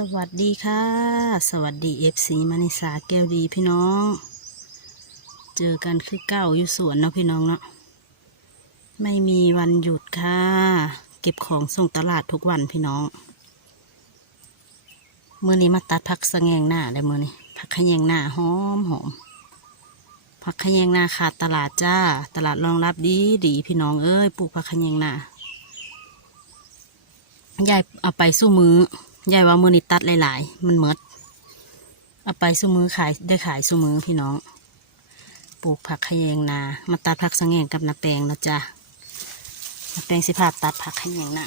สวัสดีค่ะ สวัสดีเอฟซีมานิสาแก้วดีพี่น้อง เจอกันคือเก้าอยู่สวนเนาะพี่น้องเนาะไม่มีวันหยุดค่ะ เก็บของส่งตลาดทุกวันพี่น้องเมื่อนี้มาตัดผักสะแงงหน้าได้เมื่อนี้ผักขยงหน้าหอมหอมผักขยงหน้าขาดตลาดจ้า ตลาดรองรับดีดีพี่น้องเอ้ยปลูกผักขยงหน้ายายเอาไปสู้มือ ยายว่ามือนี้ตัดหลาย ๆ มันเมดเอาไปสู้มือขายได้ขายสู้มือพี่น้อง ปลูกผักขยงนา มาตัดผักสะแงงกับนาแปงนะจ๊ะนาแปงสิพาตัดผักขยงนา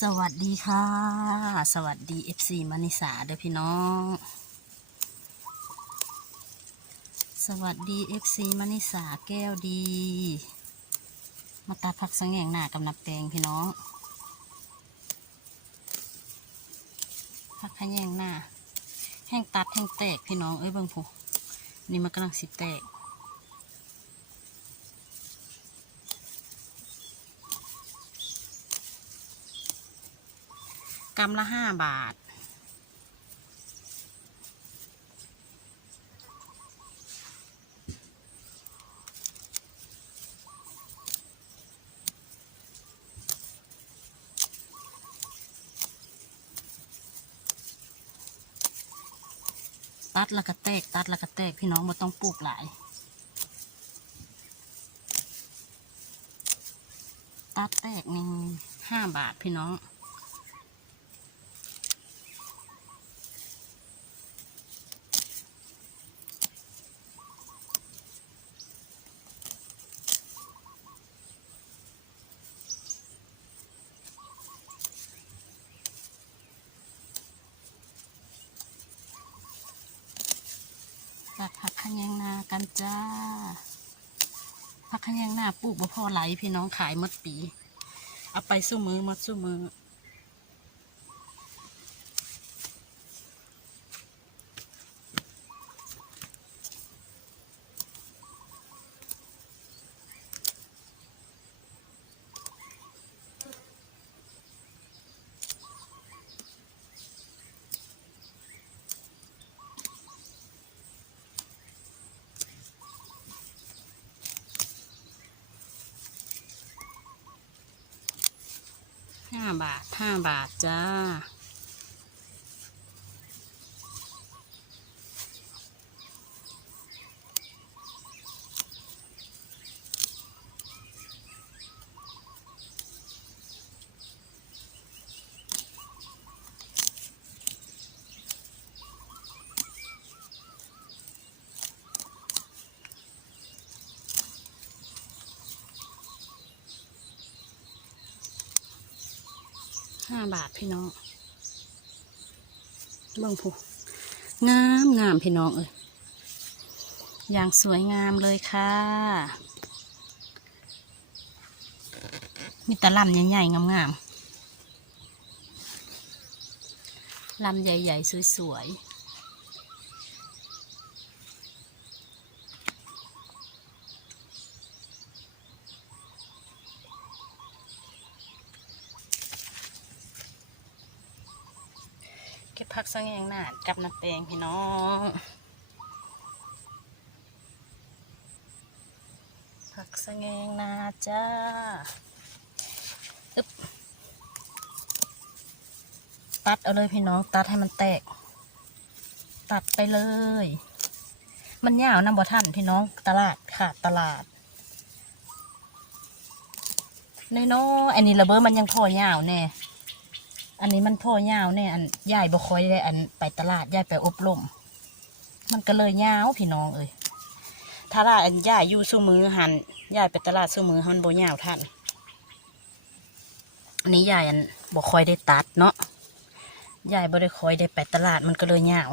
สวัสดีค่ะ สวัสดีเอฟซีมานิสาเด้อพี่น้อง สวัสดีเอฟซีมานิสาแก้วดี มาตัดผักสะแงงหน้ากับนับแตงพี่น้องผักขยงหน้า แห้งตัดแห้งแตกพี่น้องเอ้ยเบิ่งผูนี่มันกำลังสิแตกกำละห้าบาท ตัดแล้วก็แตกตัดแล้วก็แตกพี่น้องมาต้องปลูกหลาย ตัดแตกหนึ่งห้าบาทพี่น้อง ตัดผักขะแยงนากันจ้า ผักขะแยงนาปลูกบ่พอไหลพี่น้องขายมดปี เอาไปสู้มือมดสู้มือ ห้าบาทห้าบาทจ้า ห้าบาทพี่น้องเบิ่งผู้งามงามพี่น้องเอ้ยอย่างสวยงามเลยค่ะมีแต่ลำใหญ่ๆงามๆลำใหญ่ ๆ สวย ๆ เก็บผักสะแงงหนาดกับน้ำแปงพี่น้องผักสะแงงนาจ้าอึ๊บตัดเอาเลยพี่น้องตัดให้มันแตก ตัดไปเลย มันยาวนะบ่ท่านพี่น้องตลาดค่ะตลาดน้อยๆอันนี้ระเบิดมันยังพอยาวแน่ อันนี้มันพ่อยาวแน่ยอันยายบ่ค่อยได้อันไปตลาดยายไปอบรมมันก็เลยยาวพี่น้องเอ้ยถ้าละอันย่าอยู่สู้มือหันยายไปตลาดสู้มือหันบ่ยาวท่านอันนี้ยายอันบ่ค่อยได้ตัดเนาะยายบ่ได้ค่อยได้ไปตลาดมันก็เลยยาว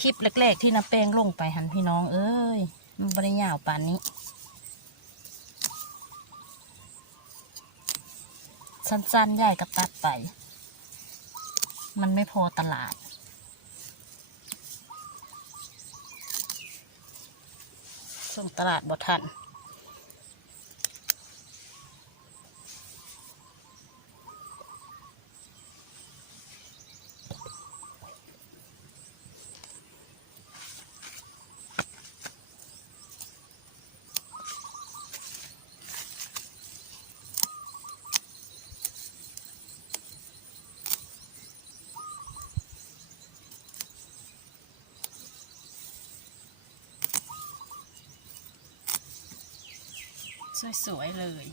คลิปแรกๆที่น้าแป้งลงไปหันพี่น้อง เอ้ยมันบ่ได้ยาวปานนี้ สั้นๆ ใหญ่ก็ตัดไป มันไม่พอตลาด ส่งตลาดบ่ทัน สวยๆเลย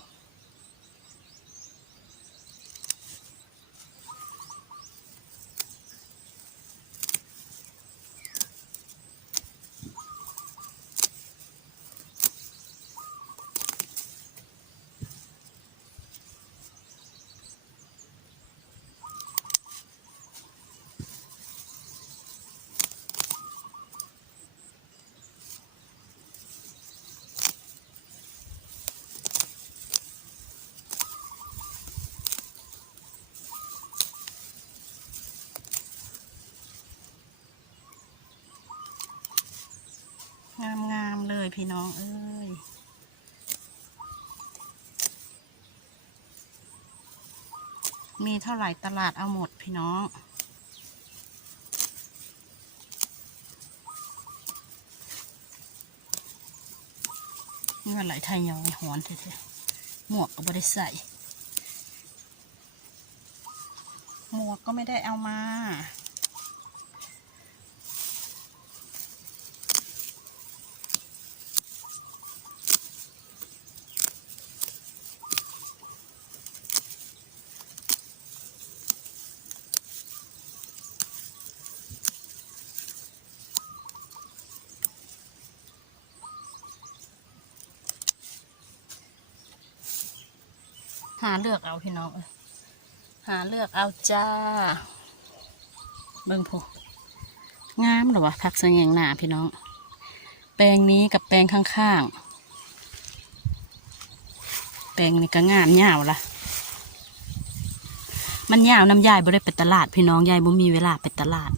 งามๆเลย พี่น้องเอ้ยมีเท่าไหร่ตลาดเอาหมดพี่น้องเงื่อนไหลไทยยองหอนเท่ๆหมวกก็ไม่ได้ใส่ หมวกก็ไม่ได้เอามา หาเลือกเอาพี่น้องเอ้ยหาเลือกเอาจ้า เบิ่งผู้งามเหรอวะผักสะแงหน้าพี่น้อง แปลงนี้กับแปลงข้างๆ แปลงนี้ก็งามยาวละมันยาวน้ำยายบ่ได้ไปตลาด พี่น้องยายบ่มีเวลาไปตลาด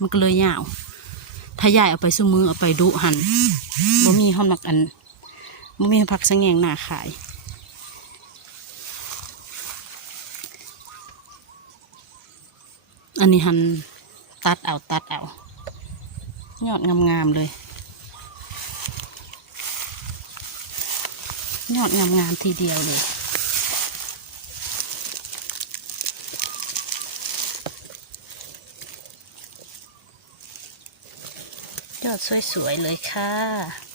มันก็เลยยาว ถ้ายายเอาไปซุมือเอาไปดุหันบ่มีห้องมักอันบ่มีผักสะแงงหน้าขาย อันนี้หันตัดเอาตัดเอายอดงามๆเลยยอดงามๆทีเดียวเลยยอดสวยๆเลยค่ะ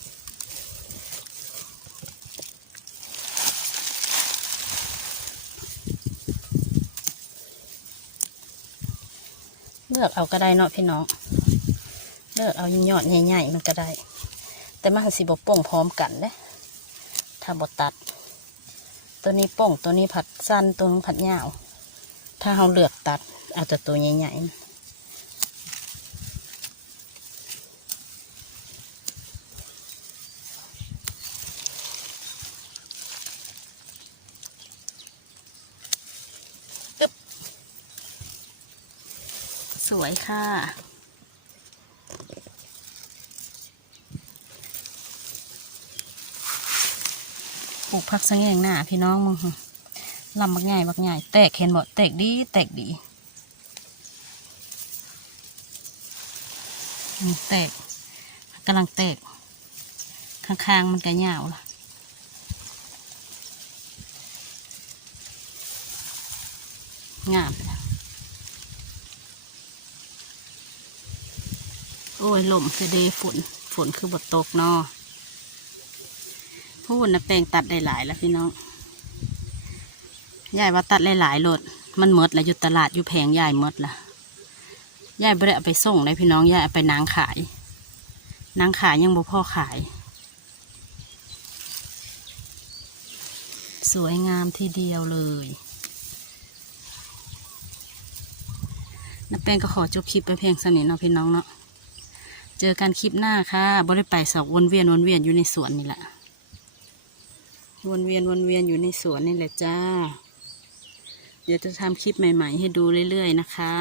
เลือกเอาก็ได้เนาะพี่น้อง เลือกเอายอดใหญ่ๆมันก็ได้ แต่มันสิบป่งพร้อมกันเด้ถ้าบดตัด ตัวนี้ป่งตัวนี้ผัดสั้นตัวนี้ผัดยาว ถ้าเราเลือกตัดเอาแต่ตัวใหญ่ๆ วยค่ะ ปลูกผักสะแงงหน้าพี่น้องมึงลำบักใหญ่บักใหญ่แตกเห็นบ่แตกดี แตกดีอืมแตกกำลังแตก ข้างๆมันก็ยาวล่ะงามนะ โอ้ยลมคือเดฝน ฝนคือบดตกเนาะพูดนะแปลงตัดได้หลายแล้วพี่น้องยายว่าตัดหลายๆโหลดมันหมดแล้วอยู่ตลาดอยู่แพงยายหมดละยายไม่ได้เอาไปส่งเลยพี่น้องยายเอาไปนางขาย นางขายยังบ่พ่อขาย สวยงามทีเดียวเลยน้าแป้งก็ขอจบคลิปไปเพียงสนิทเนาะพี่น้องเนาะ เจอกันคลิปหน้าค่ะบ่ได้ไปสอบวนเวียนวนเวียนอยู่ในสวนนี่แหละวนเวียนวนเวียนอยู่ในสวนนี่แหละจ้า เดี๋ยวจะทำคลิปใหม่ ๆ ให้ดูเรื่อย ๆ นะคะ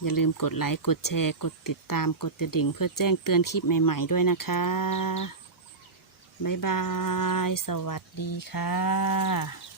อย่าลืมกดไลค์กดแชร์ กดติดตามกดกระดิ่ง เพื่อแจ้งเตือนคลิปใหม่ ๆ ด้วยนะคะบ๊ายบาย สวัสดีค่ะ